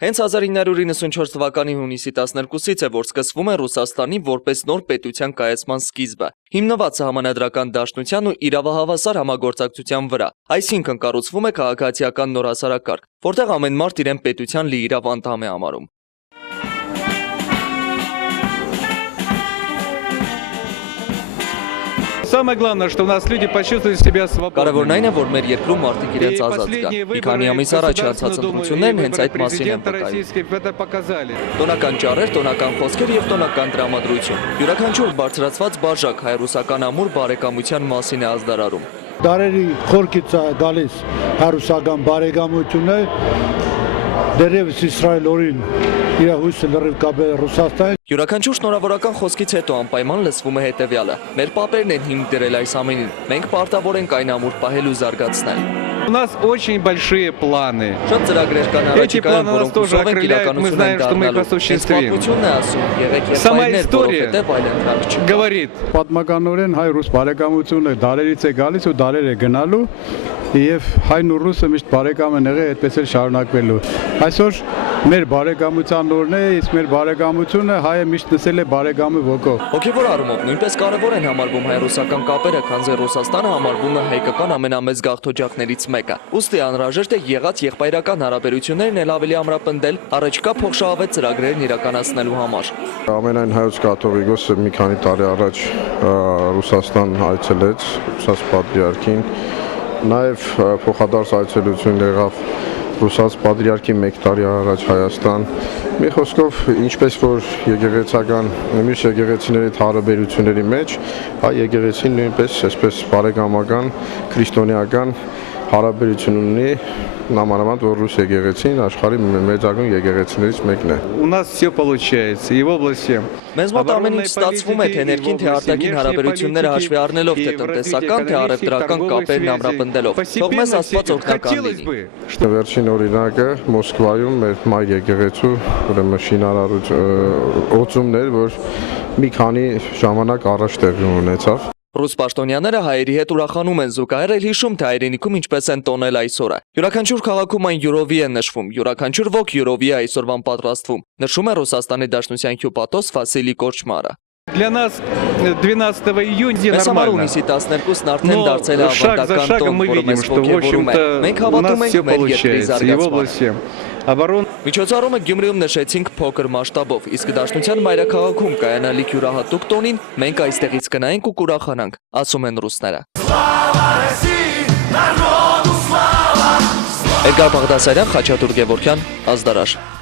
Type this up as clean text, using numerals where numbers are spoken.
Հենց 1994 թվականի հունիսի 12-ից է, որ սկսվում է Ռուսաստանի որպես նոր պետության կայացման սկիզբը, հիմնված Սահմանադրական Դաշնության ու իրավահավասար համագործակցության վրա, այսինքն կառուցվում է քաղաքացիական նոր հասարակարգ, որտեղ ամեն մարդ իրեն պետության լիիրավ անդամ է համարում։ Самое главное, что у нас люди почувствовали себя свободными. Կարևորն այն է, որ մեր երկրում մարդիկ իրենց ազատ զգան։ Մի քանի ամիս առաջ անցած ընտրություններն հենց այդ մասին են վկայում։ Տոնական ճառեր, տոնական խոսքեր եւ տոնական տրամադրություն։ Յուրաքանչյուր բարձրացված բաժակ հայ-ռուսական ամուր բարեկամության մասին է ազդարարում։ Դարերի խորքից է գալիս հայ-ռուսական բարեկամությունը, դերևս Իսրայելորին իր հույսը լրիվ կապել Ռուսաստան։ Յուրաքանչյուր շնորհավորական խոսքից հետո անպայման լսվում է հետևյալը. Մեր պապերն են հիմք դրել այս ամենին, մենք պարտավոր ենք այն ամուր պահել ու զարգացնել։ У нас очень большие планы. Շատ ծրագրեր կան առաջիկայում, որոնք հուսով ենք իրականություն են դառնալու։ Պատմությունն է ասում, եղեք եղբայրներ, որովհետև այլ ընթրակ չկա։ Говорит. Պատմականորեն հայ-ռուս բարեկամությունը դարերից է գալիս ու դարեր է գնալու եւ հայն ու ռուսը միշտ բարեկամ են եղել, այդպես էլ շարունակվելու։ Այսօր մեր բարեկամության օրն է, իսկ մեր բարեկամությունը հայը միշտ նսել է բարեկամի ոգով։ Հոգևոր առումով նույնպես կարևոր են համարվում հայ-ռուսական կապերը, քանզի Ռուսաստանը համարվում է հայկական ամենամեծ գաղթօջախներից մեկը։ Ուստի անհրաժեշտ է եղած եղբայրական հարաբերություններն էլ ավելի ամրապնդել առաջիկա փոխշահավետ ծրագրերն իրականացնելու համար։ Ամենայն հայոց կաթողիկոսը մի քանի տարի առաջ Ռուսաստան այցելեց, Ռուսաց պատրիարքին, նաև փոխադարձ այցելություն եղավ Ռուսաց պատրիարքի 1 տարի առաջ Հայաստան։ Մի խոսքով, ինչպես որ եկեղեցական մյուս եկեղեցիների հարաբերությունների մեջ, հայ եկեղեցին նույնպես այսպես բարեկամական, քրիստոնեական հարաբերություն ունի, նամանավանդ որ ռուս եկեղեցին աշխարհի մեծագույն եկեղեցիներից մեկն է։ У нас все получается и в области. Մեզ մոտ ամեն ինչ ստացվում է, թե ներքին, թե արտաքին հարաբերությունները հաշվի առնելով, թե տնտեսական, թե առևտրական կապերն ամրապնդելով։ Թող մեզ Աստված օգնական լինի։ Վերջին օրինակը Մոսկվայում մեր մայր եկեղեցու ուրեմն շինարարություն օծումներ, որ մի քանի ժամանակ առաջ տեղի ունեցավ։ Ռուս պաշտոնյաները հայերի հետ ուրախանում են, զուգահեռ էլ հիշում, թե հայրենիքում ինչպես են տոնել այս օրը։ Յուրաքանչյուր քաղաքում այն յուրովի է նշվում, յուրաքանչյուր ոք յուրովի է այսօրվան պատրաստվում, նշում է Ռուսաստանի Դաշնության հյուպատոս Վասիլի Կորչմարը։ Для нас 12 июня Մեզ համար нормально. ունիսի 12-ն արդեն դարձել է ավանդական տոն, որը մեզ ոգևորում է։ Մենք հավատում ենք մեր երկրի զարգացմանը։ Միջոցառումը Գյումրիում նշեցինք փոքր մասշտաբով, իսկ Դաշնության մայրաքաղաքում կայանալիք յուրահատուկ տոնին մենք այստեղից կնայենք ու կուրախանանք, ասում են ռուսները։ Էդգար Բաղդասարյան, Խաչատուր Գևորգյան, Ազդարաշ։